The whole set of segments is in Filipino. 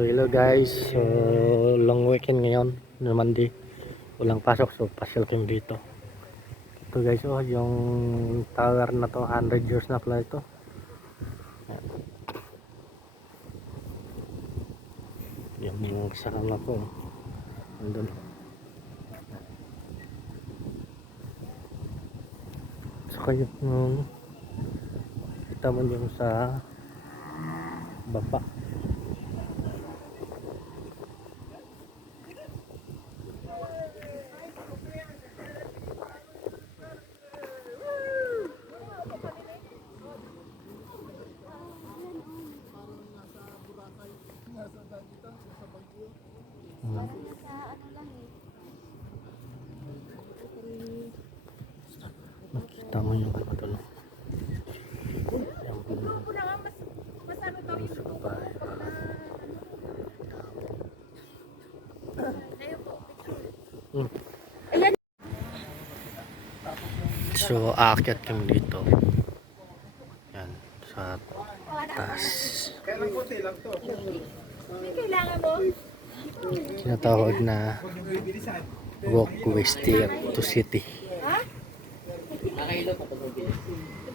So hello guys, so long weekend ngayon na Monday, walang pasok, so pasyal kami dito. Ito guys, oh yung tower na to, 100 years na pala ito. Yan yung kasama ko andun. So kayo yung kita mo yung sa baba. Nakita mo yung ano doon. Yung sa babae. So aakyat kami dito. Yan sa taas. Tinatawag na walkway to city.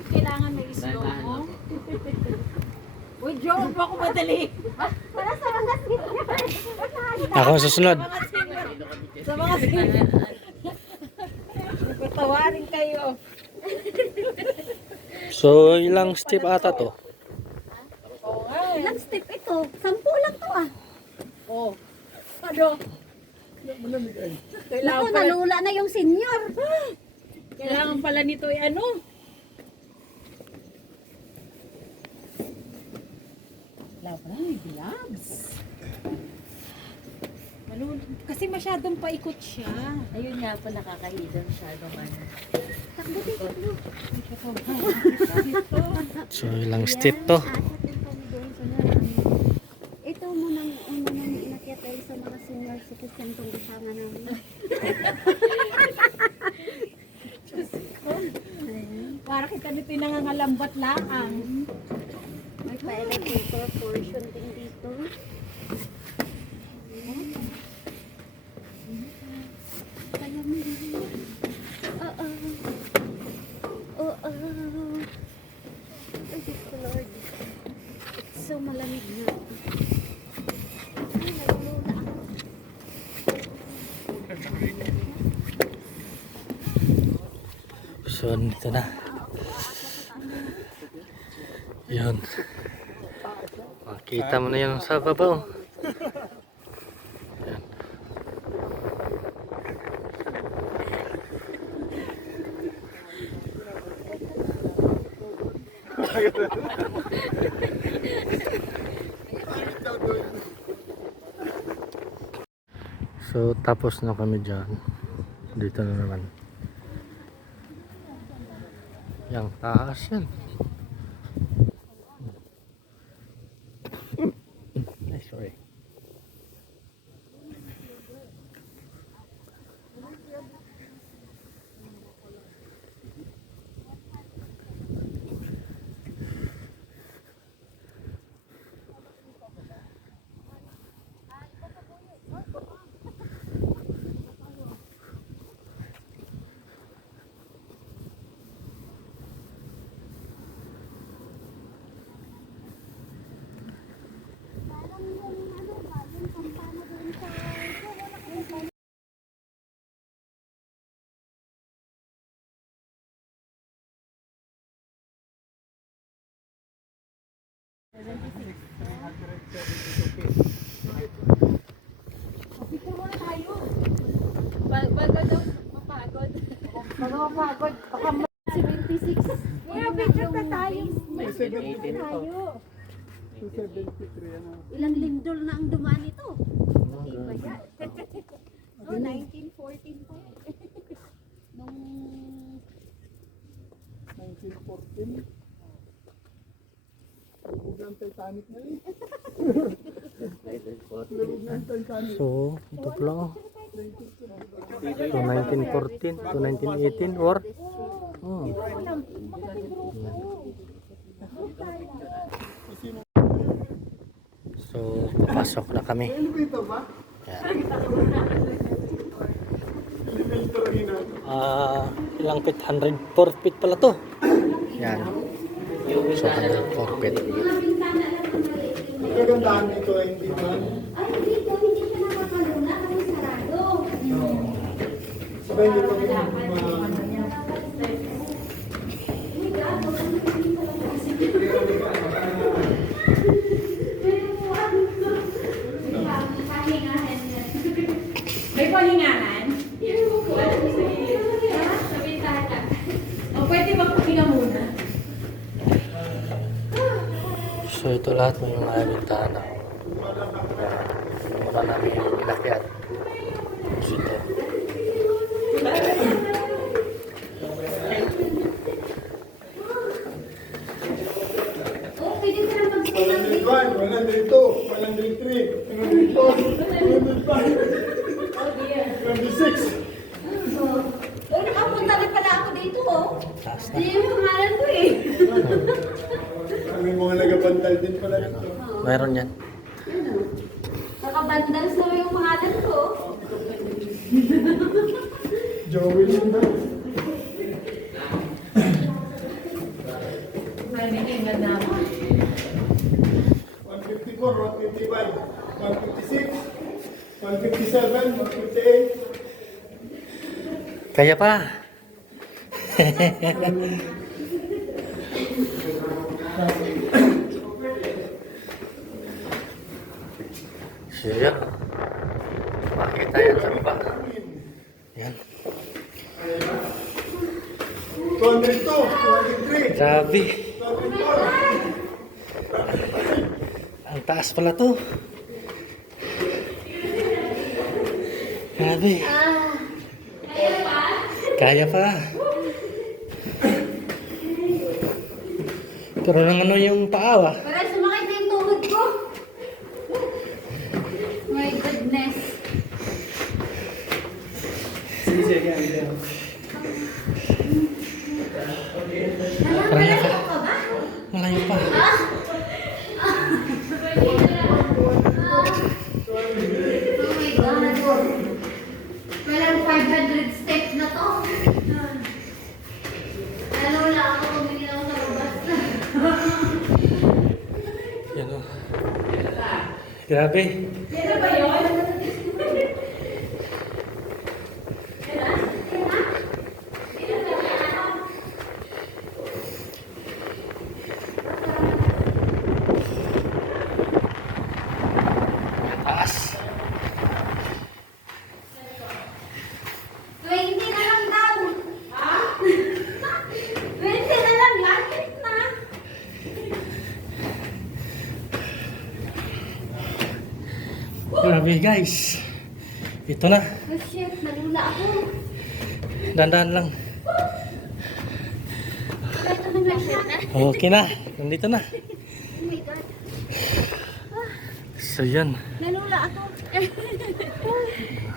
Kailangan may slow mo. Uy, Joe, ako madali. Para sa mga senior. Ako susunod. Sa mga senior. Patawarin kayo. So ilang step ata to? Ilang step ito? 10 lang to ah. Oh. Ano? Kailangan pala, nalula na yung senior. Kailangan pala nito ay ano? Wala pa may gloves. Kasi masyadong paikot siya. Ayun nga po, nakakahidan masyadong ano. Takbo dito. So ilang step to? Ito munang inakyat tayo sa mga senior citizen itong kasama namin. Para kita nito yung nangangalambat laang. May pa-elevator portion din dito. Kaya mo din. Oo. Oo. Ay, Diyos ko Lord. It's so malamig na. Ay, nalulula ako. So dito na. Yun. Makita mo na yan sa babaw. Yan. So tapos na kami dyan. Dito na naman. Yang taas yan. Ay, sorry. Bago daw mapagod. Bago mapagod. Baka 76. Kaya picture na tayo. May 78 tayo. 273 ano. Ilang lindol na ang dumaan ito. Iba yan. Oh, 1914 pa yan. Nung 1914. Lubog ng Titanic na eh. Lubog ng Titanic. So ito lang. So 1914 to 1918 or So, papasok na kami. Elevator ba? Yan. Elevator rin Ilang feet? 104 feet pala to. Yan. So, 104 feet. Ang kagandahan nito ay hindi man. Ay, dito, hindi siya nakakaluna kasi sarado. Sabay hindi pa May pahingahan? O pwede ba pahinga muna? So, ito lahat ng mga bintana. Muna namin inakyat. So, ito. O, pwede ka na magsilang 101, 102, 103, 104, 105, 106. O, nakapunta na pala ako dito, oh. Taas na. Hindi yung pangalan ko eh. May mga nagabandal din pala nito. Mayroon yan. Nakabandang sa yung pangalan ko. Joey din ba? May bikingan na ako. 154, 155, 156, 157, 158. Kaya pa. So, yan. Makita yan sa baba. Yan. 202, 203, Grabe. 204. Ang taas pala to. Grabe. Kaya pa. Pero nang ano yung paa ah. Para sumakit na yung tuhod ko. My goodness. Parang naka, Malayo ka ba? malayo pa. Oh my God. Walang 500 steps na to. Lalo na ako tumingin ako sa labas. Yan o. Grabe. Yan ba yun? Taas. 20 na lang daw. Ha? 20 na lang. Lapit na. Grabe guys. Ito na. Oh shit, nalula ako. Dandan lang. Ito na nga siya. Okay na. Nandito na. Oh my God. So yan. Nalula ako.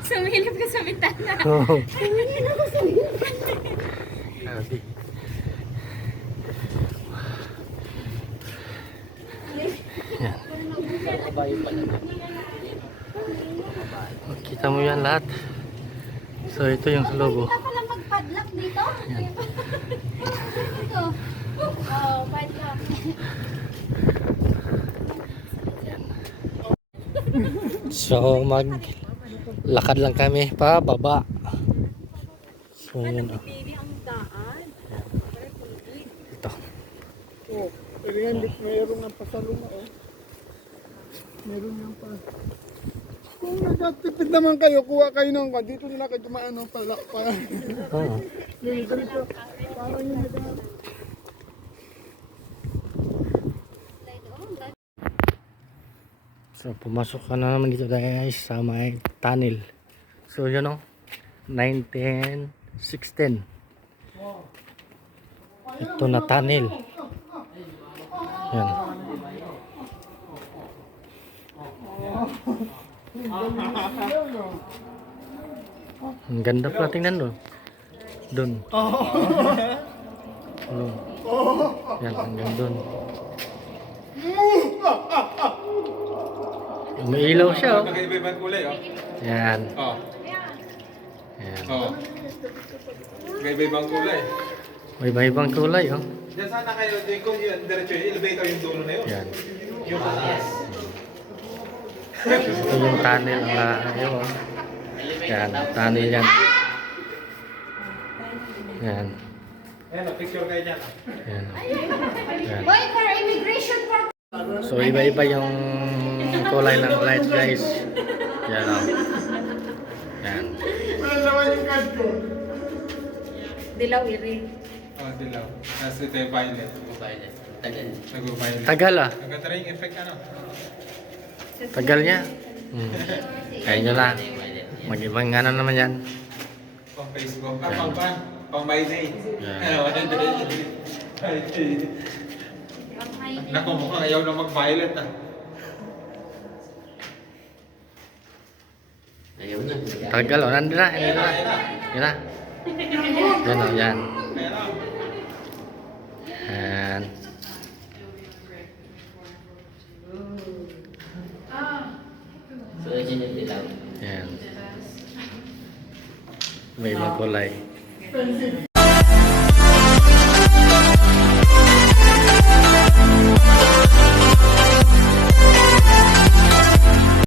Sumilip ka sa bitana. Oh. Tumingin ako sa Grabe. Yan. Kita mo yan lahat. So ito yung sa loob. Hindi ka pala mag-padlock dito. Yan. Ito. Oh, padlock. So maglakad lang kami pa baba. So yun oh. Pili ang daan. Ito. Oh, pero yan, mayroon nga pasalunga oh. Meron nga pa. Kung nagtipid naman kayo, kuha kayo ng dito nila kayo dumaan ng pala. Oo. Yung dito, parang yung So pumasok ka na naman dito guys sa may tunnel. So yun o. 1916. Ito na tunnel. Yan. Ang ganda pala tingnan doon. Doon. Doon. Yan, hanggang doon. Umiilaw siya, oh. Magkaiba-ibang kulay, oh. Yan. Oh. Yan. Oh. Magkaiba-ibang kulay. May iba-ibang kulay, oh. Diyan sana kayo, doon ko yung diretso, yung elevator yung dulo na yun. Yan. Yung yes. Ito yung tunnel ang layo, oh. Yan, tunnel yan. Yan. Ayan, picture kayo dyan. Yan. Yan. Wait for immigration for... So iba-iba yung kulay ng light, guys. Yan, oh. Yan. Wala naman yung card ko. Dilaw, iri. Oh, dilaw. Nasa ito yung violet. Nag-violet. Tagal, ah. Nagkata rin yung effect, ano? Tagal niya. Kaya nyo lang. Mag-ibang ano naman yan. Pang Facebook. Pang my day. Yeah. Naku, mukhang ayaw na mag-violet, ah. Tagal, oh. Nandun na. Nandun na. Yan na. Yan, oh. Yan. Yan. Yan. May ibang kulay. Expensive.